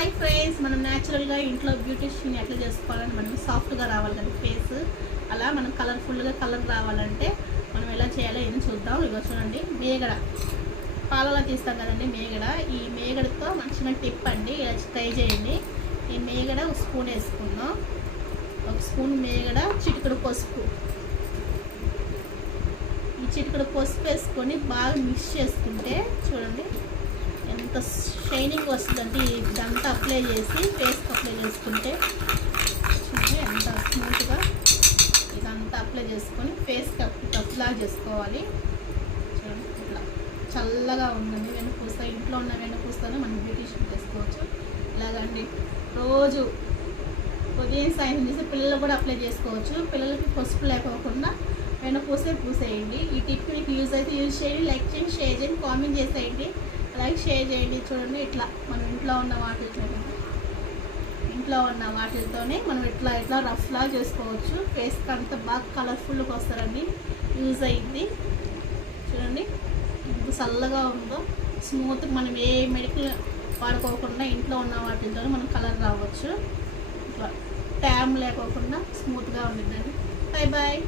Hi friends, మనం న్యాచురల్గా ఇంట్లో బ్యూటిషియన్ ఎట్లా చేసుకోవాలని మనం సాఫ్ట్గా రావాలి కదా ఫేస్. అలా మనం కలర్ఫుల్గా కలర్ రావాలంటే మనం ఎలా చేయాలో ఏం చూద్దాం. ఇగో చూడండి, మేగడ పాలలో తీస్తాం కదండి మేగడ. ఈ మేగడతో మంచిగా టిప్ అండి, ఇలా ట్రై చేయండి. ఈ మేగడ ఒక స్పూన్ వేసుకుందాం. ఒక స్పూన్ మేగడ, చిటికెడు పసుపు. ఈ చిటికెడు పసుపు వేసుకొని బాగా మిక్స్ చేసుకుంటే చూడండి ఎంత షైనింగ్ వస్తుందంటే ఇదంతా అప్లై చేసి ఫేస్కి అప్లై చేసుకుంటే చూడండి ఎంత స్మూత్గా ఇదంతా అప్లై చేసుకొని ఫేస్కి అప్లై చేసుకోవాలి. చూడండి ఇట్లా చల్లగా ఉందండి వెనుపూస. ఇంట్లో ఉన్న వెనుపూసతోనే మనం బ్యూటిషియన్ చేసుకోవచ్చు. ఇలాగండి రోజు ఉదయం సాయంత్రం చేసి పిల్లలు కూడా అప్లై చేసుకోవచ్చు. పిల్లలకి పసుపు లేకోకుండా వెనుపూసే పూసేయండి. ఈ టిప్ మీకు యూజ్ అయితే యూజ్ చేయండి. లైక్ చేయండి, షేర్ చేయండి, కామెంట్ చేసేయండి, లైక్ షేర్ చేయండి. చూడండి ఇట్లా మనం ఇంట్లో ఉన్న వాటితోనే మనం ఇట్లా రఫ్లా చేసుకోవచ్చు. ఫేస్కి అంతా బాగా కలర్ఫుల్గా వస్తారండి, యూజ్ అయింది. చూడండి ఎంత చల్లగా ఉందో, స్మూత్. మనం ఏ మెడికల్ వాడుకోకుండా ఇంట్లో ఉన్న వాటితోనే మనం కలర్ రావచ్చు. ఇట్లా ట్యామ్ లేకోకుండా స్మూత్గా ఉంటుందండి. Bye bye.